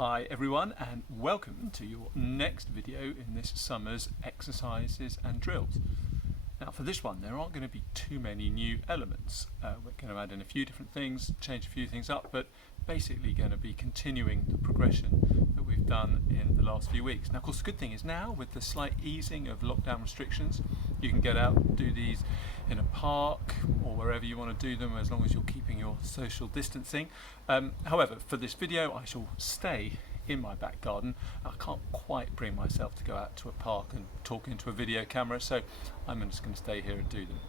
Hi everyone, and welcome to your next video in this summer's exercises and drills. Now for this one there aren't going to be too many new elements. We're going to add in a few different things, change a few things up, but basically going to be continuing the progression that we've done in the last few weeks. Now of course the good thing is now with the slight easing of lockdown restrictions you can get out and do these in a park or wherever you want to do them, as long as you're keeping your social distancing. However, for this video I shall stay in my back garden. I can't quite bring myself to go out to a park and talk into a video camera, so I'm just going to stay here and do them.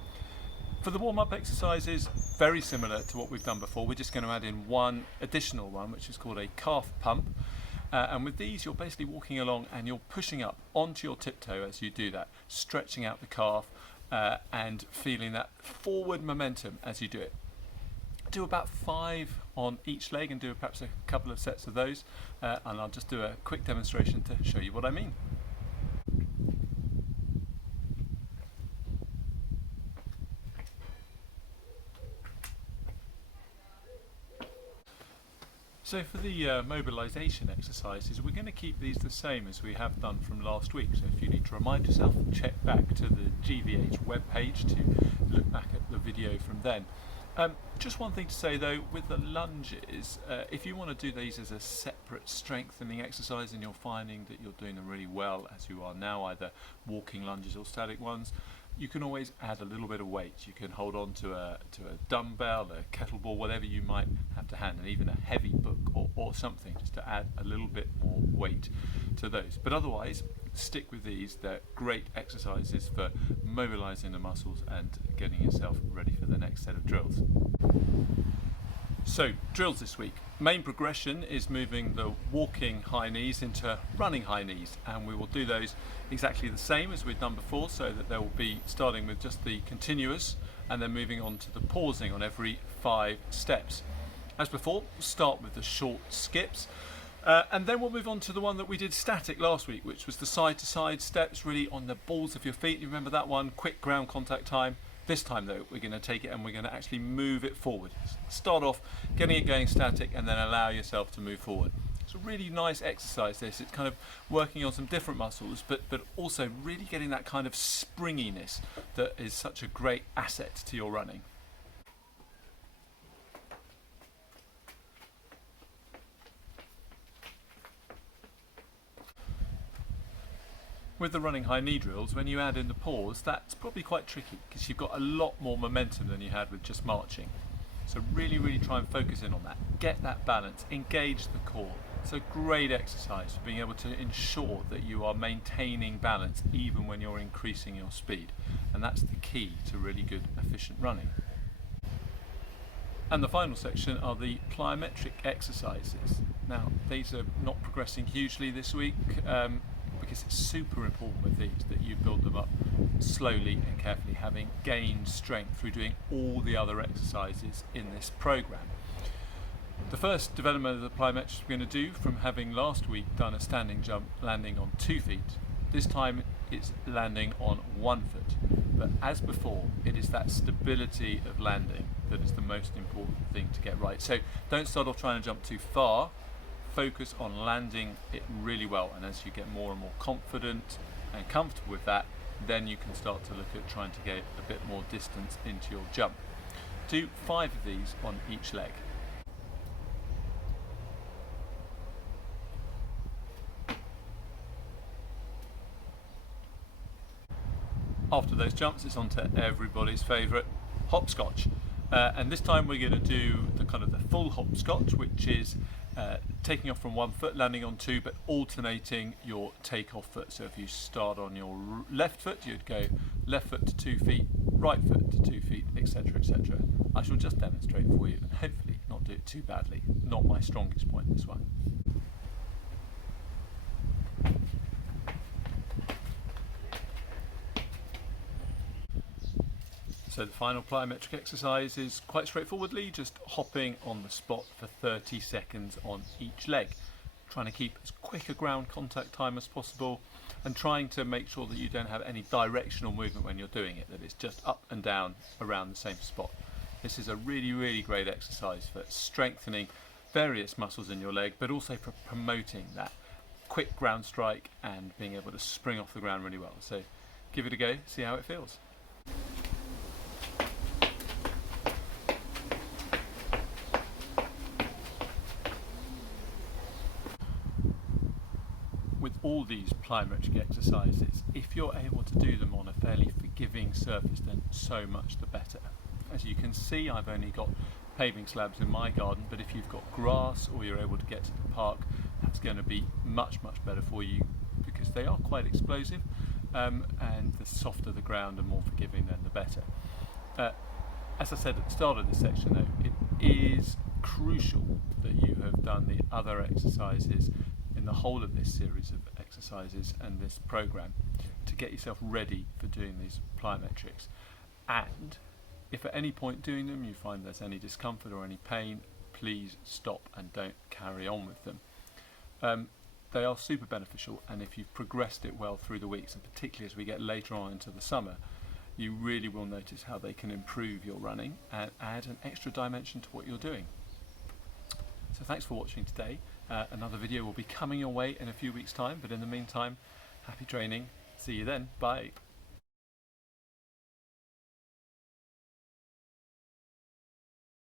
For the warm-up exercises, very similar to what we've done before. We're just going to add in one additional one, which is called a calf pump. And with these you're basically walking along and you're pushing up onto your tiptoe as you do that, stretching out the calf and feeling that forward momentum as you do it. Do about 5 on each leg and do perhaps a couple of sets of those, and I'll just do a quick demonstration to show you what I mean. So for the mobilisation exercises, we're going to keep these the same as we have done from last week. So if you need to remind yourself, check back to the GVH webpage to look back at the video from then. Just one thing to say though, with the lunges, if you want to do these as a separate strengthening exercise and you're finding that you're doing them really well as you are now, either walking lunges or static ones, you can always add a little bit of weight. You can hold on to a dumbbell, a kettlebell, whatever you might have to hand, and even a heavy book or something, just to add a little bit more weight to those. But otherwise, stick with these. They're great exercises for mobilising the muscles and getting yourself ready for the next set of drills. So, drills this week. Main progression is moving the walking high knees into running high knees, and we will do those exactly the same as we've done before, so that they will be starting with just the continuous and then moving on to the pausing on every 5 steps. As before, we'll start with the short skips, and then we'll move on to the one that we did static last week, which was the side to side steps, really on the balls of your feet. You remember that one? Quick ground contact time. This time though, we're going to take it and we're going to actually move it forward. Start off getting it going static and then allow yourself to move forward. It's a really nice exercise this. It's kind of working on some different muscles, but also really getting that kind of springiness that is such a great asset to your running. With the running high knee drills, when you add in the pause, that's probably quite tricky because you've got a lot more momentum than you had with just marching. So really try and focus in on that. Get that balance, engage the core. It's a great exercise for being able to ensure that you are maintaining balance even when you're increasing your speed. And that's the key to really good, efficient running. And the final section are the plyometric exercises. Now, these are not progressing hugely this week, because it's super important with these that you build them up slowly and carefully, having gained strength through doing all the other exercises in this program. The first development of the plyometrics we're going to do, from having last week done a standing jump landing on 2 feet, this time it's landing on 1 foot. But as before, it is that stability of landing that is the most important thing to get right. So don't start off trying to jump too far. Focus on landing it really well, and as you get more and more confident and comfortable with that, then you can start to look at trying to get a bit more distance into your jump. Do 5 of these on each leg. After those jumps, it's on to everybody's favourite, hopscotch. And this time we're going to do the kind of the full hopscotch, which is taking off from 1 foot, landing on 2, but alternating your takeoff foot. So if you start on your left foot, you'd go left foot to 2 feet, right foot to 2 feet, etc, etc. I shall just demonstrate for you and hopefully not do it too badly. Not my strongest point, this one. So the final plyometric exercise is quite straightforwardly just hopping on the spot for 30 seconds on each leg. Trying to keep as quick a ground contact time as possible and trying to make sure that you don't have any directional movement when you're doing it, that it's just up and down around the same spot. This is a really great exercise for strengthening various muscles in your leg, but also for promoting that quick ground strike and being able to spring off the ground really well. So give it a go, see how it feels. With all these plyometric exercises, if you're able to do them on a fairly forgiving surface, then so much the better. As you can see, I've only got paving slabs in my garden, but if you've got grass or you're able to get to the park, that's going to be much better for you, because they are quite explosive, and the softer the ground and more forgiving, then the better. As I said at the start of this section though, it is crucial that you have done the other exercises in the whole of this series of exercises and this program to get yourself ready for doing these plyometrics. And if at any point doing them you find there's any discomfort or any pain, please stop and don't carry on with them. They are super beneficial, and if you've progressed it well through the weeks, and particularly as we get later on into the summer, you really will notice how they can improve your running and add an extra dimension to what you're doing. So thanks for watching today. Another video will be coming your way in a few weeks' time, but in the meantime, happy training. See you then. Bye.